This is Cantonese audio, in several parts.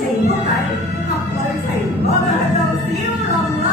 情不抵，合女情，我哋去做小龍女。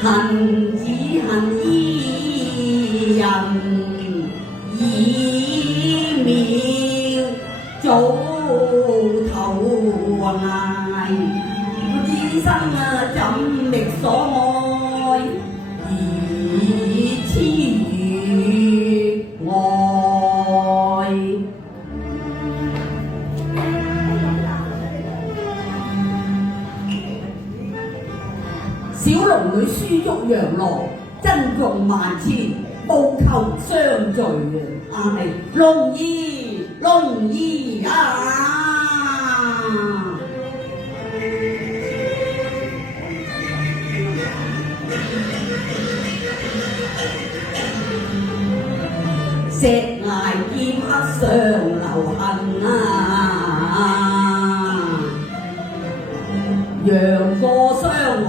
恨只恨伊人以妙早投崖，知生怎覓所愛，以痴如愛。小龍女書足洋羅，珍重萬千，務求相聚啊！係龍兒，龍兒啊！石崖劍刻上留痕啊！楊過相懷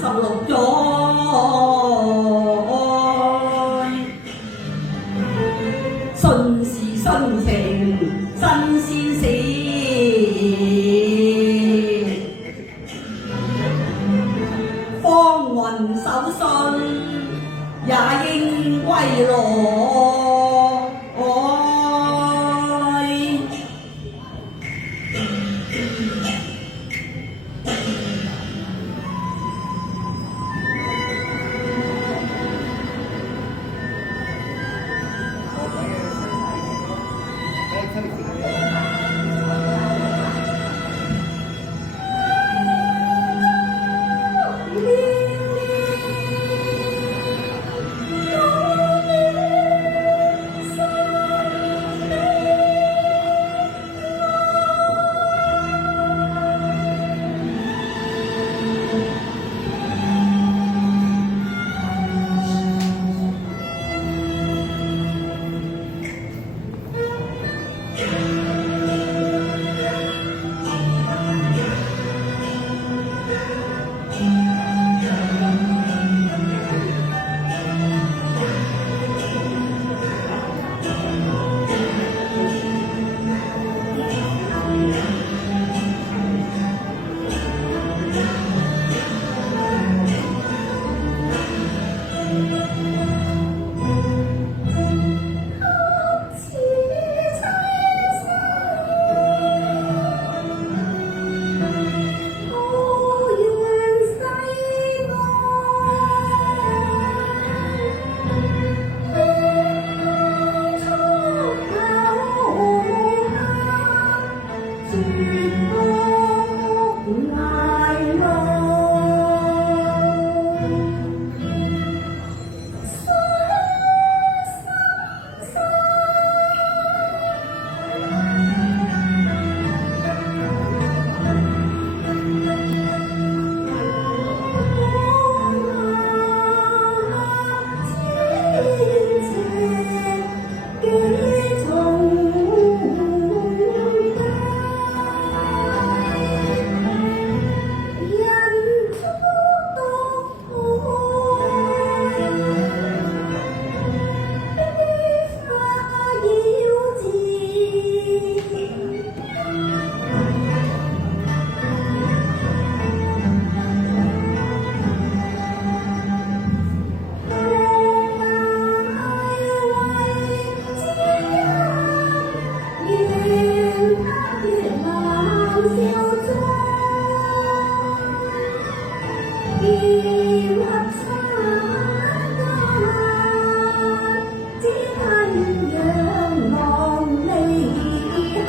16載，信是殉情新鮮事，芳雲守信也應歸來。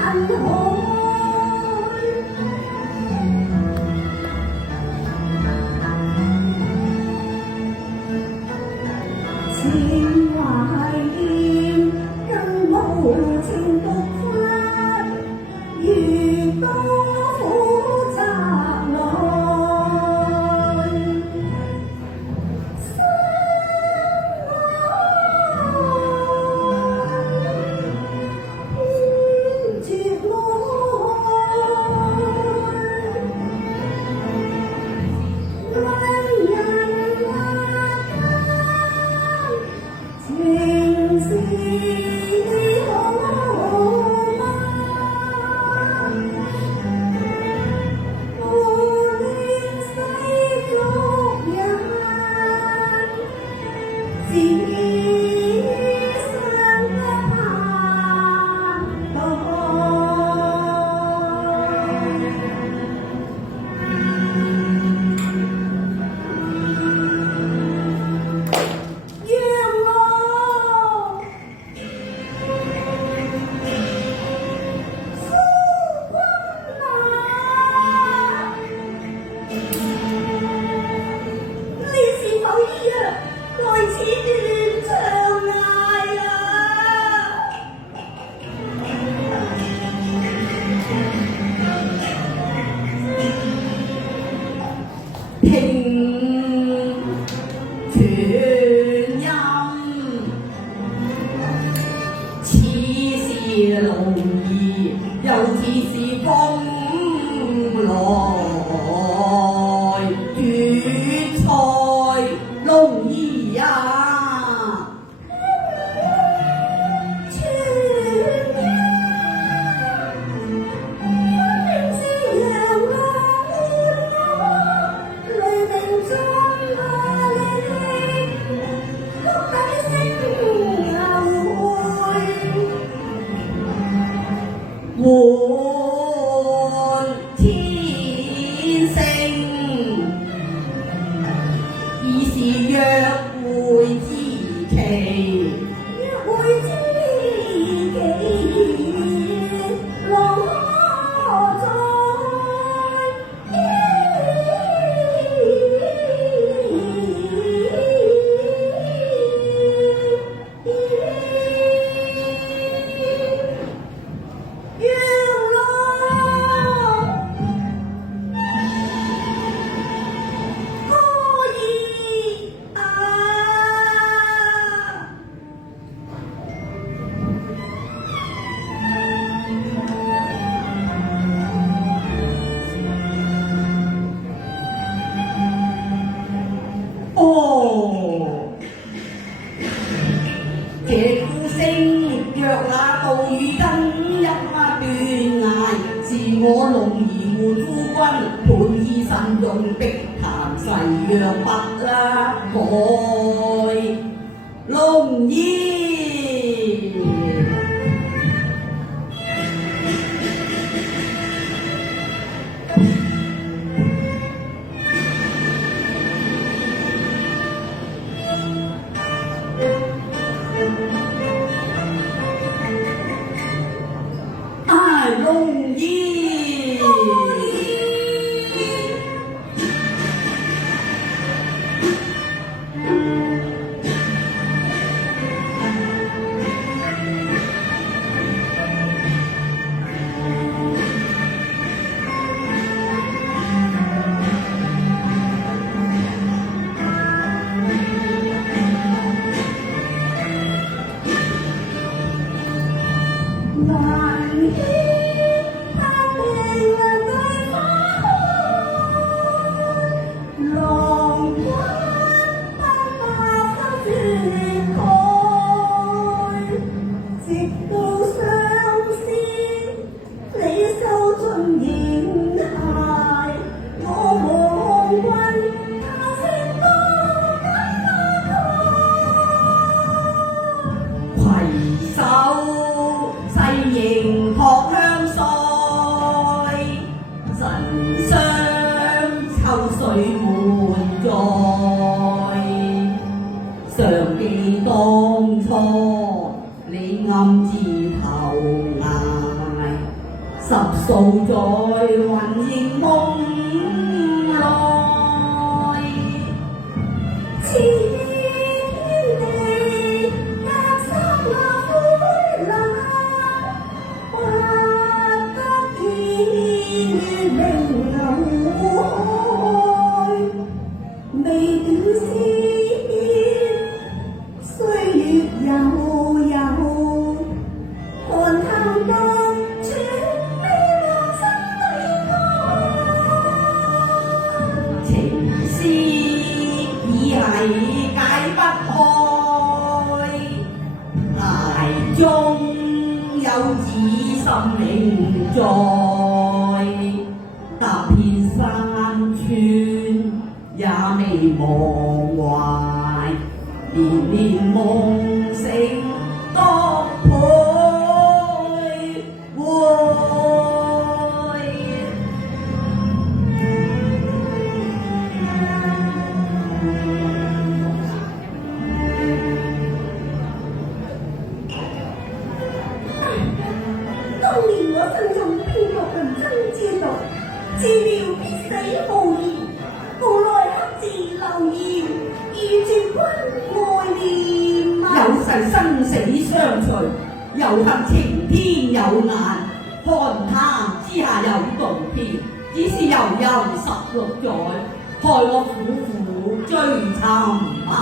携手誓迎學十數在雲影夢內，似天地隔三那灰冷，不得見月明流開，未斷線，歲月悠悠，看透當處。解不開，崖中有此心靈在，踏遍山川也未忘懷，年年夢醒多倍會。當年我身中邊國人爭之毒，治療必死無疑，無奈黑字流言，遇絕君愛念啊！有世生死相隨，又恨情天有眼，看淡之下有動天，只是悠悠16載，害我苦苦追尋啊！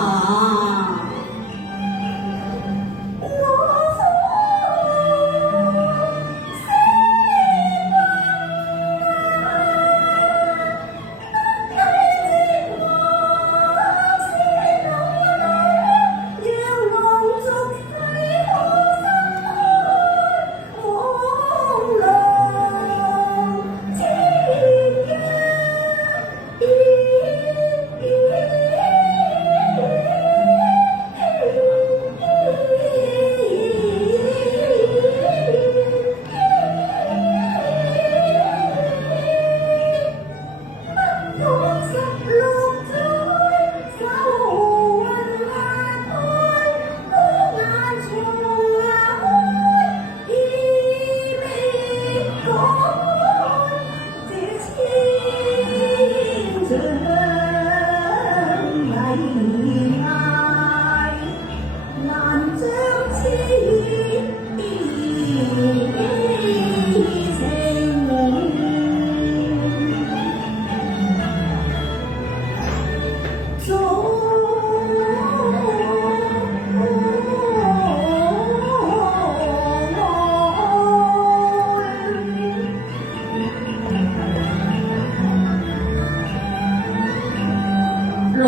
浪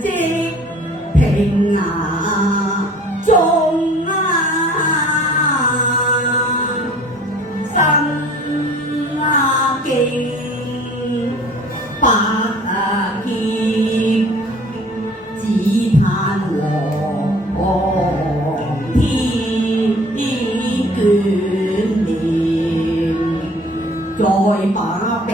跡平崖中身勁百劫，只盼皇天眷念，再把柄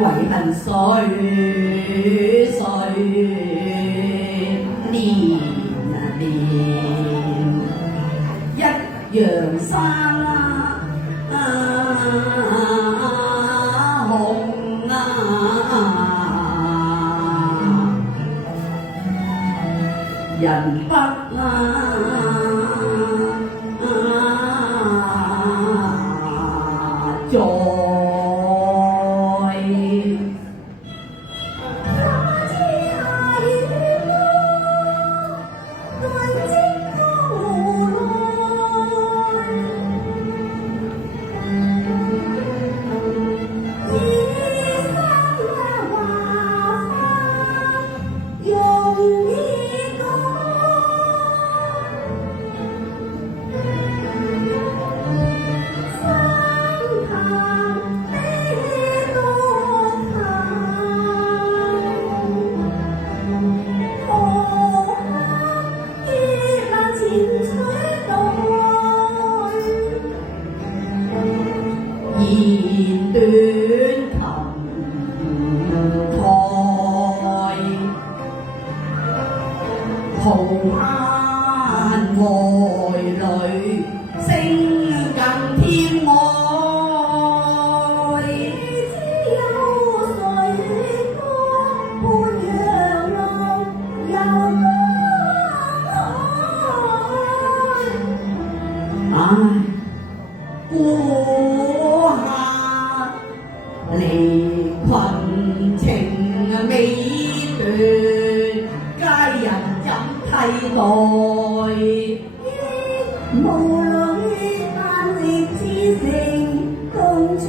遺恨歲年一陽山紅人不再。唉，過下離群情未斷，佳人怎替代？無女萬力之城共處，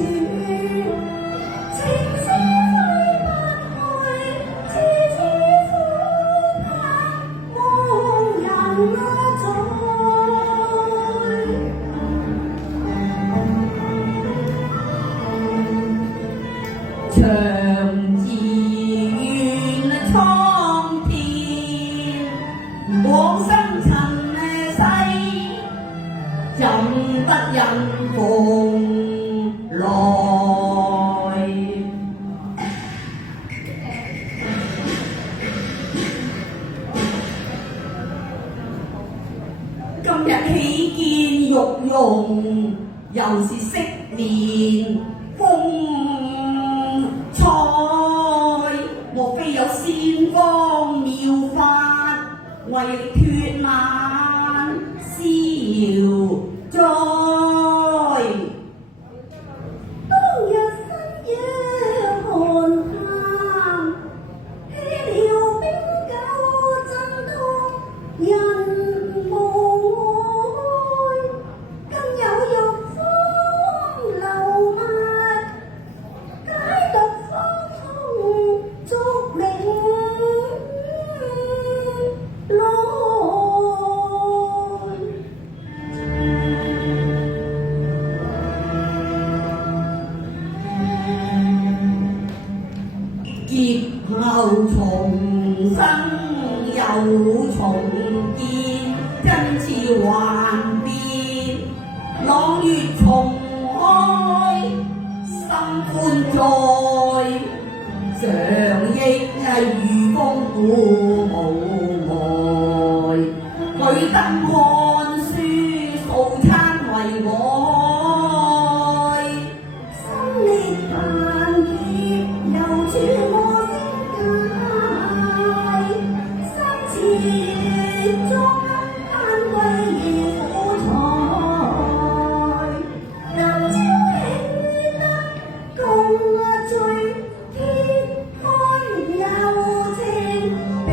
情絲揮不去，痴痴呼盼無人在。長自願蒼天，往生塵世，怎得人逢來？今日喜見玉容，又是昔年風采，莫非有仙方妙法，為脫難消災？當日新野寒潭，起了冰九震動人無愛，更有玉方流脈，解毒方從俗名來。劫後重生又重見，真似幻變，朗月重開，心歡哉。常憶如風鼓舞外，舉燈看書，素餐為愛。心力萬劫，又處我星界，三次中丹歸於苦財，今朝慶得共聚，天開有情，被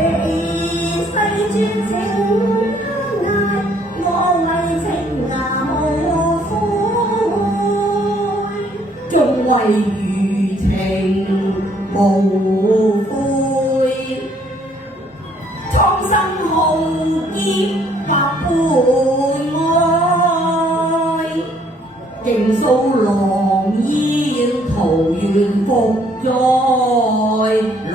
世尊請捱，我為情涯無悔。縱為餘情無悔，蒼生浩劫百般愛，競掃狼煙桃源復再來。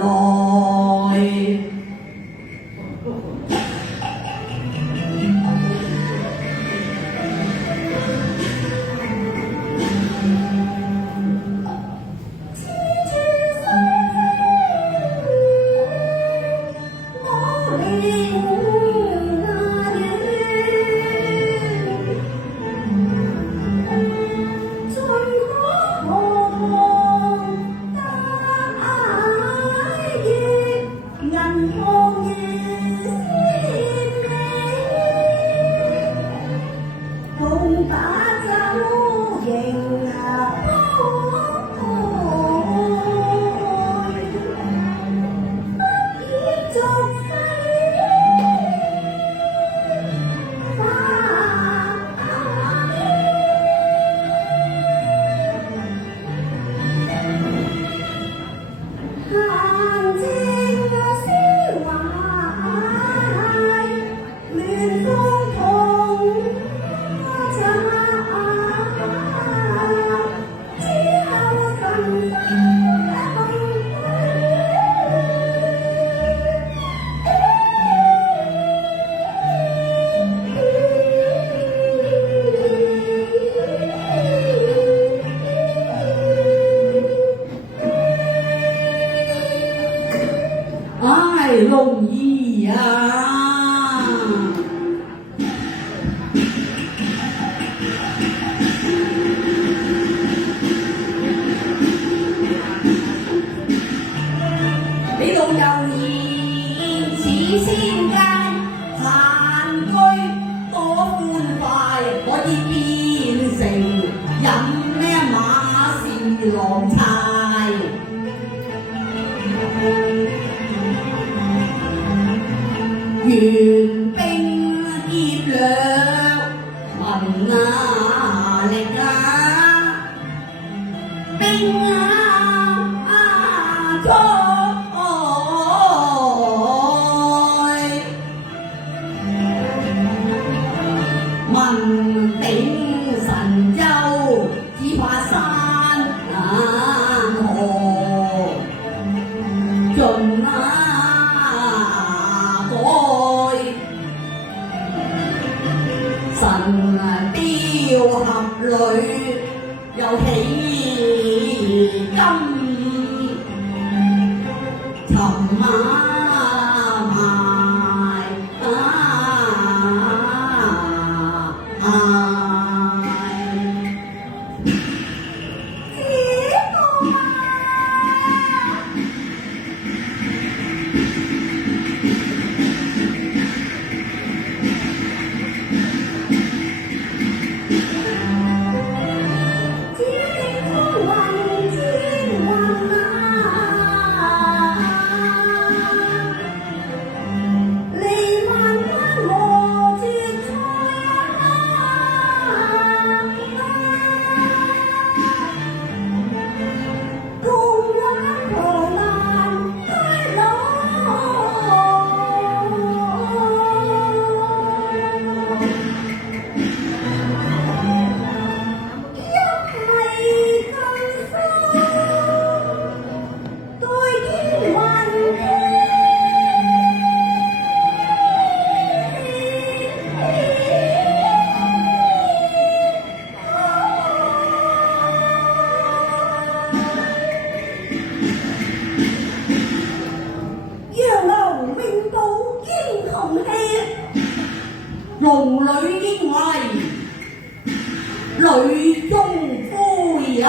變成飲咩馬是郎柴，援兵劫掠民力兵問鼎神州，只怕山河盡改。神雕俠侶又起金，尋馬龍女英偉，女中灰呀！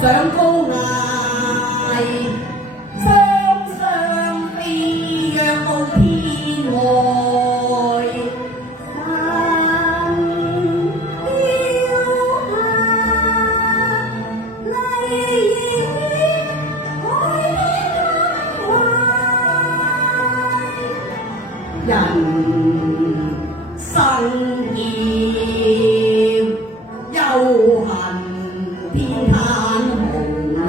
上高崖，雙雙飛躍到天外，神雕俠麗影海天外，人生劫憂恨天壇無奈，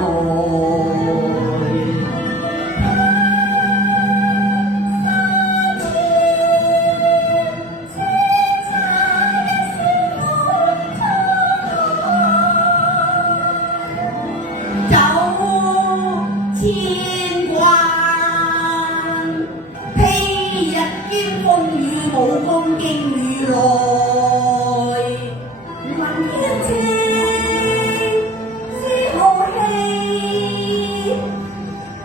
走千關，披日兼風雨，武功經雨來。雲天晴，絲毫氣，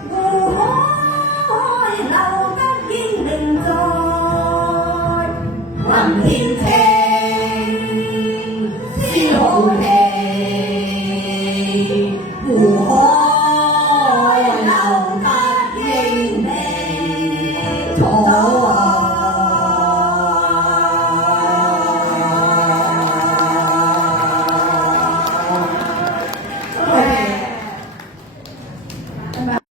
湖海留得英靈在。雲天